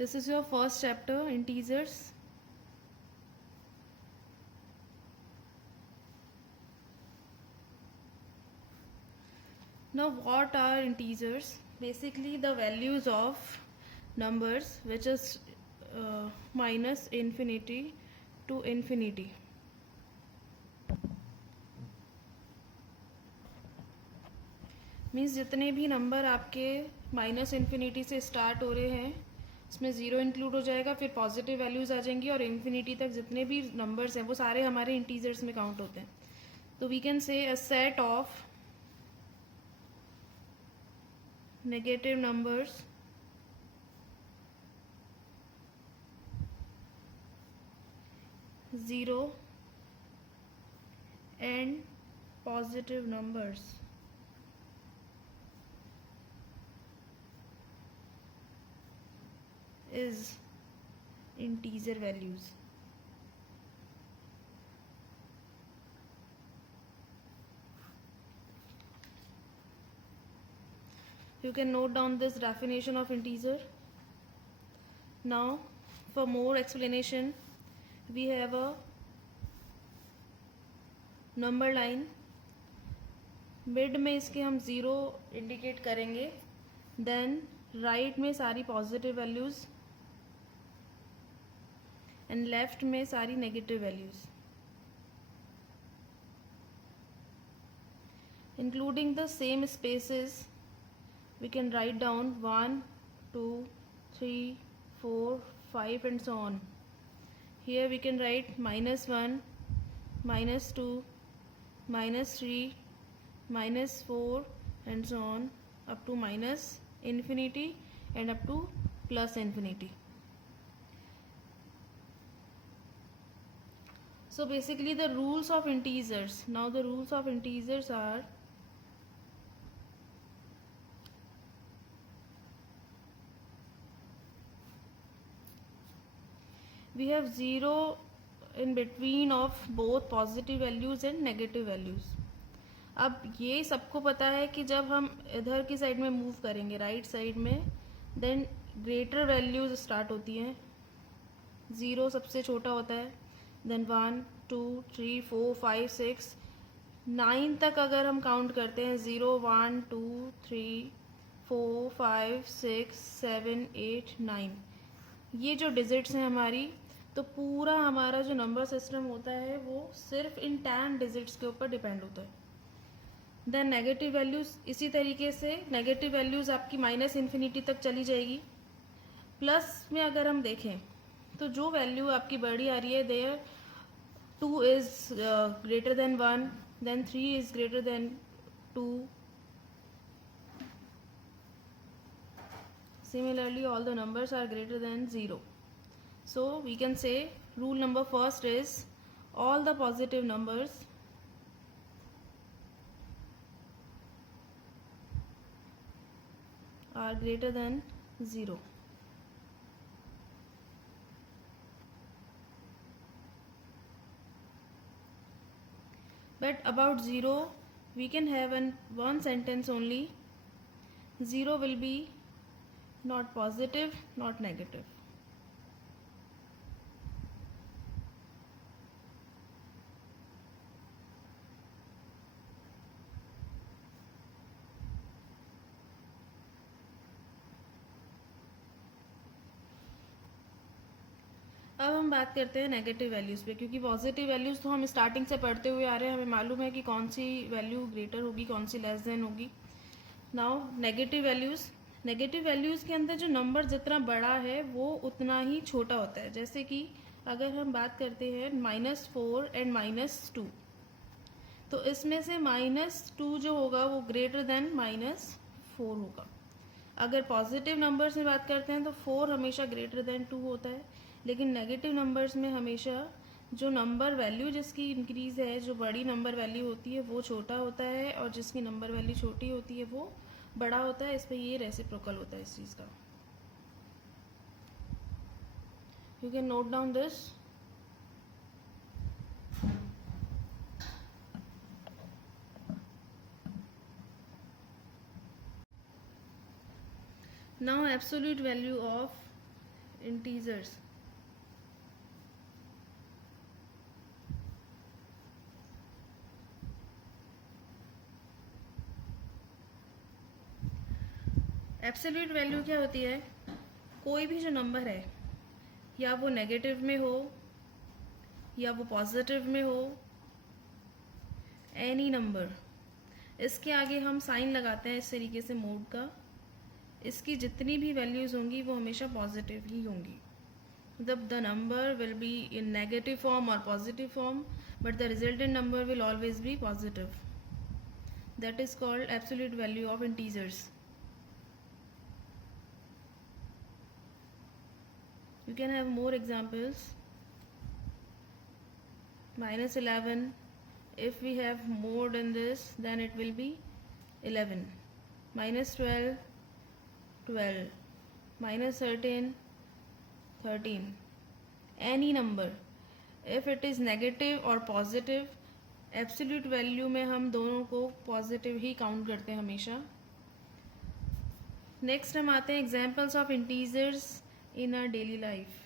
This is your first chapter, integers. Now what are integers? Basically the values of numbers which is minus infinity to infinity. Means जितने भी number आपके minus infinity से start हो रहे हैं इसमें zero include हो जाएगा, फिर पॉजिटिव वैल्यूज़ आ जाएंगी और इन्फिनिटी तक जितने भी नंबर्स हैं वो सारे हमारे इंटीजर्स में काउंट होते हैं. तो we can say a set of negative numbers zero and positive numbers is integer values. You can note down this definition of integer. Now for more explanation we have a number line. Mid में इसके हम zero indicate करेंगे, then right में सारी positive values and left में सारी negative values, including the same spaces. We can write down 1 2 3 4 5 and so on. Here we can write -1 -2 -3 -4 and so on up to minus infinity and up to plus infinity. So basically the rules of integers. Now the rules of integers are we have zero in between of both positive values and negative values. अब ये सबको पता है कि जब हम इधर की साइड में मूव करेंगे राइट साइड में, देन ग्रेटर वैल्यूज स्टार्ट होती हैं. ज़ीरो सबसे छोटा होता है, देन 1 2 3 4 5 6 9 तक अगर हम काउंट करते हैं 0 1 2 3 4 5 6 7 8 9, ये जो डिजिट्स हैं हमारी, तो पूरा हमारा जो नंबर सिस्टम होता है वो सिर्फ इन 10 डिजिट्स के ऊपर डिपेंड होता है. देन नेगेटिव वैल्यूज़ इसी तरीके से, नेगेटिव वैल्यूज़ आपकी माइनस इन्फिनिटी तक चली जाएगी. प्लस में अगर हम देखें तो जो वैल्यू आपकी बड़ी आ रही है, there 2 is greater than 1, then 3 is greater than 2. Similarly all the numbers are greater than 0. So we can say rule number first is all the positive numbers are greater than 0. But about 0 we can have one sentence only. 0 will be not positive, not negative. अब हम बात करते हैं negative values पे, क्योंकि positive values तो हम starting से पढ़ते हुए आ रहे हैं, हमें मालूम है कि कौन सी वैल्यू ग्रेटर होगी, कौन सी लेस देन होगी. Now negative values, negative values के अंदर जो नंबर जितना बड़ा है वो उतना ही छोटा होता है. जैसे कि अगर हम बात करते हैं -4 एंड -2, तो इसमें से -2 जो होगा वो ग्रेटर देन -4 होगा. अगर पॉजिटिव नंबर्स में बात करते हैं तो 4 हमेशा ग्रेटर देन 2 होता है, लेकिन नेगेटिव नंबर्स में हमेशा जो नंबर वैल्यू जिसकी इंक्रीज़ है, जो बड़ी नंबर वैल्यू होती है वो छोटा होता है, और जिसकी नंबर वैल्यू छोटी होती है वो बड़ा होता है. इस पर ये रेसिप्रोकल होता है इस चीज़ का. You can note down this. Now absolute value of integers. Absolute value क्या होती है? कोई भी जो नंबर है, या वो नेगेटिव में हो या वो पॉजिटिव में हो, एनी नंबर, इसके आगे हम साइन लगाते हैं इस तरीके से मोड का, इसकी जितनी भी वैल्यूज़ होंगी वो हमेशा पॉजिटिव ही होंगी. मतलब the number will be in negative form और positive form, but the resultant number will always be positive. That is called absolute value of integers. You can have more examples. -11, if we have more than this, then it will be 11. -12, 12. -13, 13. Any number, if it is negative or positive, absolute value में हम दोनों को positive ही count करते हैं हमेशा. Next हम आते हैं examples of integers in our daily life.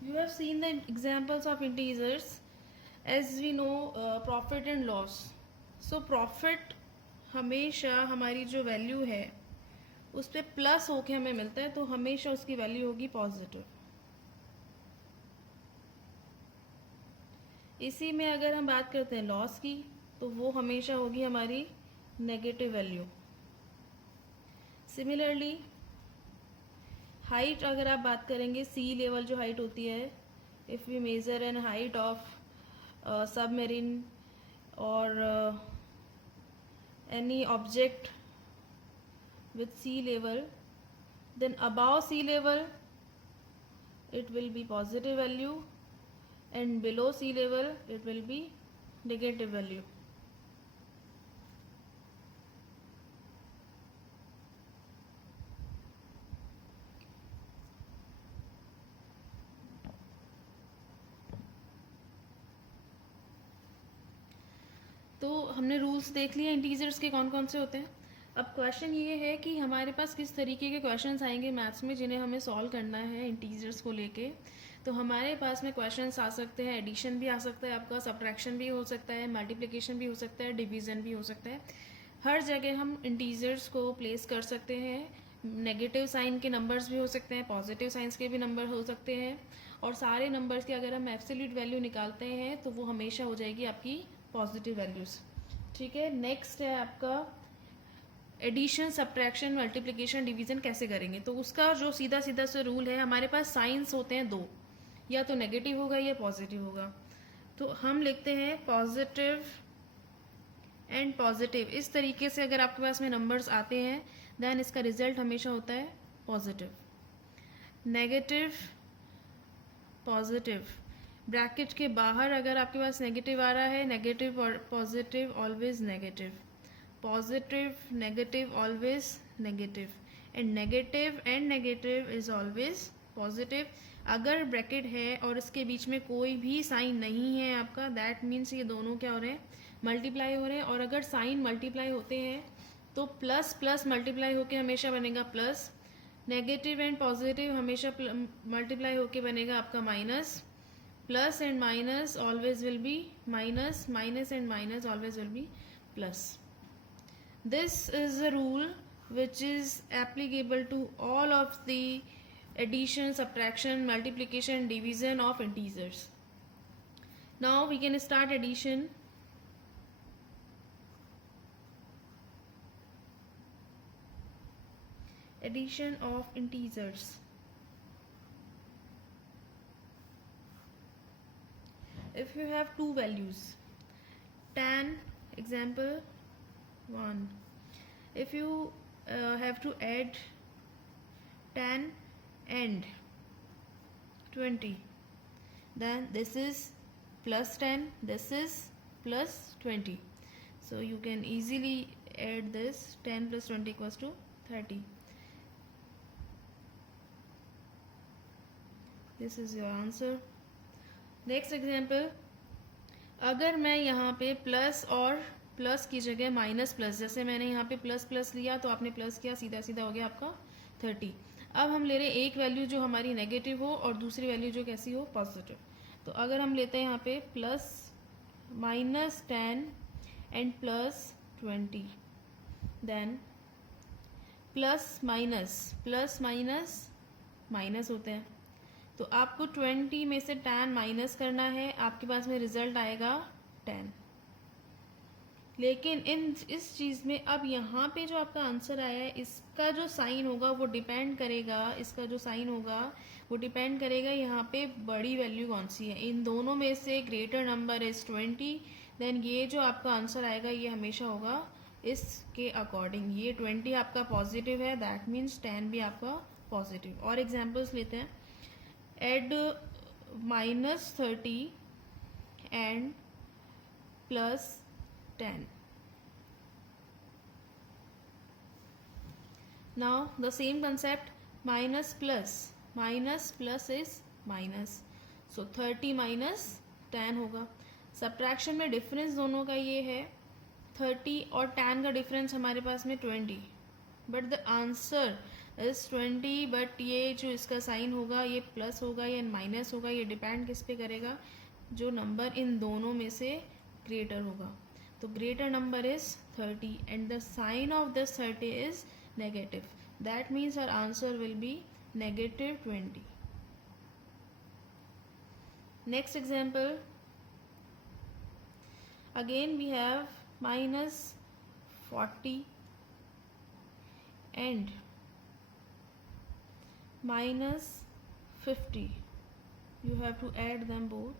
You have seen the examples of integers. As we know, profit and loss. So profit हमेशा हमारी जो वैल्यू है उस पर प्लस होके हमें मिलता है, तो हमेशा उसकी वैल्यू होगी पॉजिटिव. इसी में अगर हम बात करते हैं लॉस की, तो वो हमेशा होगी हमारी नेगेटिव वैल्यू. सिमिलरली हाइट अगर आप बात करेंगे, सी लेवल जो हाइट होती है, if we measure an height of submarine और any object with sea level, then above sea level it will be positive value and below sea level it will be negative value. तो हमने rules देख लिए integers के कौन कौन से होते हैं. अब क्वेश्चन ये है कि हमारे पास किस तरीके के क्वेश्चंस आएंगे मैथ्स में जिन्हें हमें सॉल्व करना है इंटीजर्स को लेके. तो हमारे पास में क्वेश्चंस आ सकते हैं, एडिशन भी आ सकता है आपका, सब्ट्रैक्शन भी हो सकता है, मल्टीप्लिकेशन भी हो सकता है, डिवीज़न भी हो सकता है. हर जगह हम इंटीजर्स को प्लेस कर सकते हैं. नेगेटिव साइन के नंबर्स भी हो सकते हैं, पॉजिटिव साइंस के भी नंबर हो सकते हैं, और सारे नंबर्स की अगर हम एब्सोल्यूट वैल्यू निकालते हैं तो वो हमेशा हो जाएगी आपकी पॉजिटिव वैल्यूज़. ठीक है, नेक्स्ट है आपका एडिशन, सब्ट्रैक्शन, मल्टीप्लिकेशन, डिवीज़न कैसे करेंगे. तो उसका जो सीधा सीधा से रूल है, हमारे पास साइंस होते हैं दो, या तो नेगेटिव होगा या पॉजिटिव होगा. तो हम लिखते हैं पॉजिटिव एंड पॉजिटिव. इस तरीके से अगर आपके पास में नंबर्स आते हैं देन इसका रिजल्ट हमेशा होता है पॉजिटिव. नेगेटिव, पॉजिटिव, ब्रैकेट के बाहर अगर आपके पास नेगेटिव आ रहा है, नेगेटिव और positive always negative, positive negative always negative, and negative is always positive. अगर ब्रैकेट है और इसके बीच में कोई भी साइन नहीं है आपका, दैट मीन्स ये दोनों क्या हो रहे हैं, मल्टीप्लाई हो रहे हैं. और अगर साइन मल्टीप्लाई होते हैं तो प्लस प्लस मल्टीप्लाई होके हमेशा बनेगा प्लस. नेगेटिव एंड पॉजिटिव हमेशा मल्टीप्लाई होके बनेगा आपका minus. Plus and minus always will be minus, minus and minus always will be plus. This is a rule which is applicable to all of the addition, subtraction, multiplication, division of integers. Now we can start addition. Addition of integers. If you have two values, tan, example 1, if you have to add 10 and 20, then this is plus 10, this is plus 20. So you can easily add this. 10 plus 20 equals to 30. This is your answer. Next example, अगर मैं यहाँ पे plus और plus की जगह minus plus, जैसे मैंने यहाँ पे प्लस प्लस लिया तो आपने प्लस किया, सीधा सीधा हो गया आपका 30। अब हम ले रहे हैं एक वैल्यू जो हमारी नेगेटिव हो और दूसरी वैल्यू जो कैसी हो, पॉजिटिव। तो अगर हम लेते हैं यहाँ पे plus -10 and plus 20, then plus minus minus होते हैं। तो आपको 20 में से 10 माइनस करना है, आपके पास में रिजल्ट आएगा 10। लेकिन इस चीज़ में अब यहाँ पे जो आपका आंसर आया है, इसका जो साइन होगा वो डिपेंड करेगा, इसका जो साइन होगा वो डिपेंड करेगा यहाँ पे बड़ी वैल्यू कौन सी है। इन दोनों में से ग्रेटर नंबर इज 20, देन ये जो आपका आंसर आएगा ये हमेशा होगा इसके अकॉर्डिंग। ये 20 आपका पॉजिटिव है, दैट मीन्स 10 भी आपका पॉजिटिव। और एग्जाम्पल्स लेते हैं। Add -30 and +10. Now the same concept, minus plus is minus, so 30 minus 10 होगा। सब्ट्रैक्शन में डिफरेंस दोनों का ये है, 30 और 10 का डिफरेंस हमारे पास में 20, but the answer is 20। But ये जो इसका साइन होगा ये प्लस होगा या माइनस होगा, ये डिपेंड किस पे करेगा, जो नंबर इन दोनों में से ग्रेटर होगा। तो greater number is 30 and the sign of this 30 is negative. That means our answer will be -20. Next example, again we have -40 and -50. You have to add them both,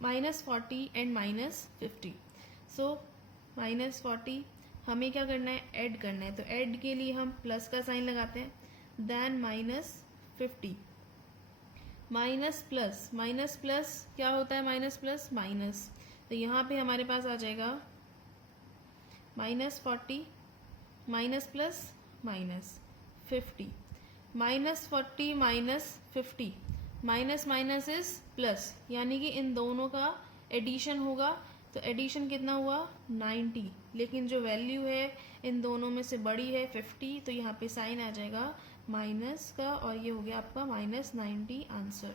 -40 and -50. So -40 हमें क्या करना है, add करना है। तो add के लिए हम प्लस का साइन लगाते हैं, देन -50 माइनस प्लस क्या होता है, माइनस प्लस माइनस। तो यहाँ पे हमारे पास आ जाएगा -40 minus plus -50, -40 -50, minus minus is plus, यानी कि इन दोनों का एडिशन होगा। तो एडिशन कितना हुआ, 90, लेकिन जो वैल्यू है इन दोनों में से बड़ी है 50, तो यहाँ पे साइन आ जाएगा माइनस का और ये हो गया आपका -90 आंसर।